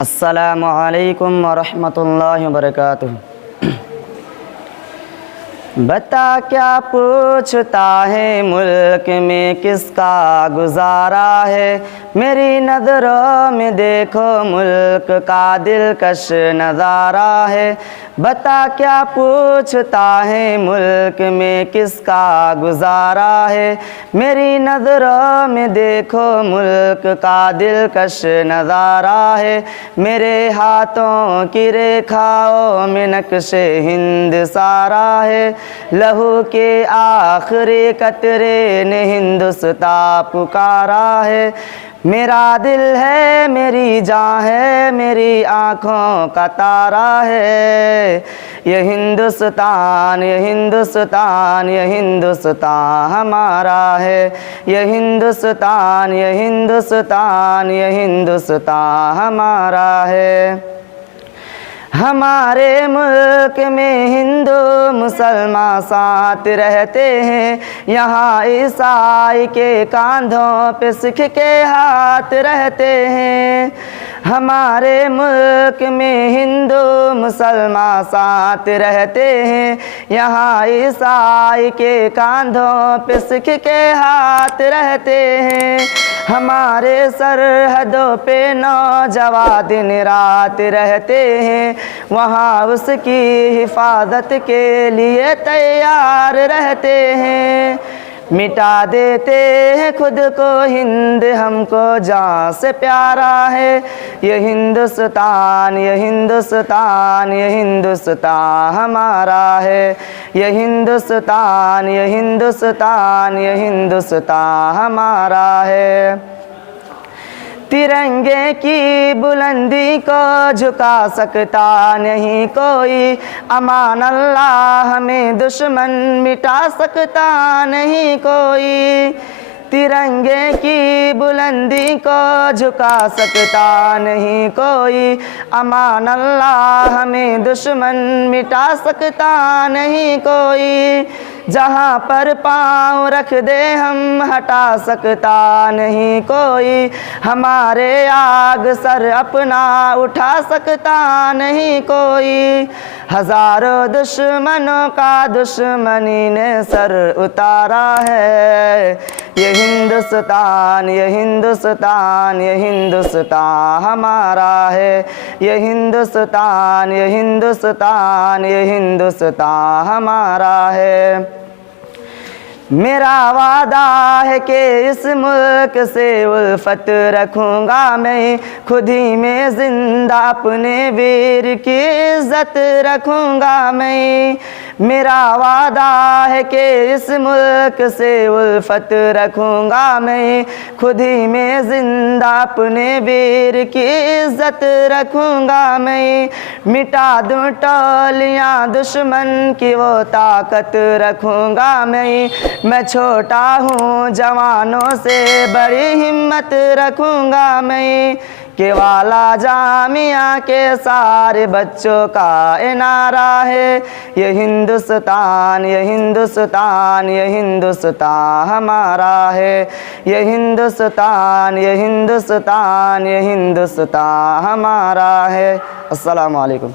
अस्सलामु अलैकुम वरहमतुल्लाहि वबरकातुहू। बता क्या पूछता है मुल्क में किसका गुजारा है, मेरी नज़रों में देखो मुल्क का दिलकश नज़ारा है। बता क्या पूछता है मुल्क में किसका गुजारा है, मेरी नज़रों में देखो मुल्क का दिलकश नज़ारा है। मेरे हाथों की रेखाओं में नक्शे हिंद सारा है, लहू के आखिरी कतरे ने हिंदुस्तां पुकारा है। मेरा दिल है मेरी जान है मेरी आँखों का तारा है, ये हिंदुस्तान ये हिंदुस्तान ये हिंदुस्तान हमारा है। ये हिंदुस्तान ये हिंदुस्तान ये हिंदुस्तान हमारा है। हमारे मुल्क में हिंदू मुसलमान साथ रहते हैं, यहाँ ईसाई के कांधों पे सिख के हाथ रहते हैं। हमारे मुल्क में हिंदू मुसलमान साथ रहते हैं, यहाँ ईसाई के कांधों पे सिख के हाथ रहते हैं। हमारे सरहदों पे नौजवान दिन रात रहते हैं, वहाँ उसकी हिफाजत के लिए तैयार रहते हैं। मिटा देते हैं खुद को हिंद हमको जान से प्यारा है। ये हिंदुस्तान ये हिंदुस्तान ये हिंदुस्तान हमारा है। ये हिंदुस्तान ये हिंदुस्तान ये हिंदुस्तान हमारा है। तिरंगे की बुलंदी को झुका सकता नहीं कोई, अमान अल्लाह हमें दुश्मन मिटा सकता नहीं कोई। तिरंगे की बुलंदी को झुका सकता नहीं कोई, अमान अल्लाह हमें दुश्मन मिटा सकता नहीं कोई। जहाँ पर पाँव रख दे हम हटा सकता नहीं कोई, हमारे आग सर अपना उठा सकता नहीं कोई। हजारों दुश्मनों का दुश्मनी ने सर उतारा है। ये हिंदुस्तान ये हिंदुस्तान ये हिंदुस्तान हमारा है। ये हिंदुस्तान ये हिंदुस्तान ये हिंदुस्तान हमारा है। मेरा वादा है कि इस मुल्क से उल्फत रखूँगा मैं, खुद ही में जिंदा अपने वीर की इज्जत रखूँगा मैं। मेरा वादा है कि इस मुल्क से उल्फत रखूँगा मैं, खुद ही में जिंदा अपने वीर की इज्जत रखूँगा मैं। मिटा दूँ टोलियाँ दुश्मन की वो ताकत रखूँगा मैं छोटा हूँ जवानों से बड़ी हिम्मत रखूँगा मैं। केवाला जामिया के सारे बच्चों का ये नारा है। ये हिंदुस्तान ये हिंदुस्तान ये हिंदुस्तान हमारा है। ये हिंदुस्तान ये हिंदुस्तान ये हिंदुस्तान हमारा है। अस्सलामु अलैकुम।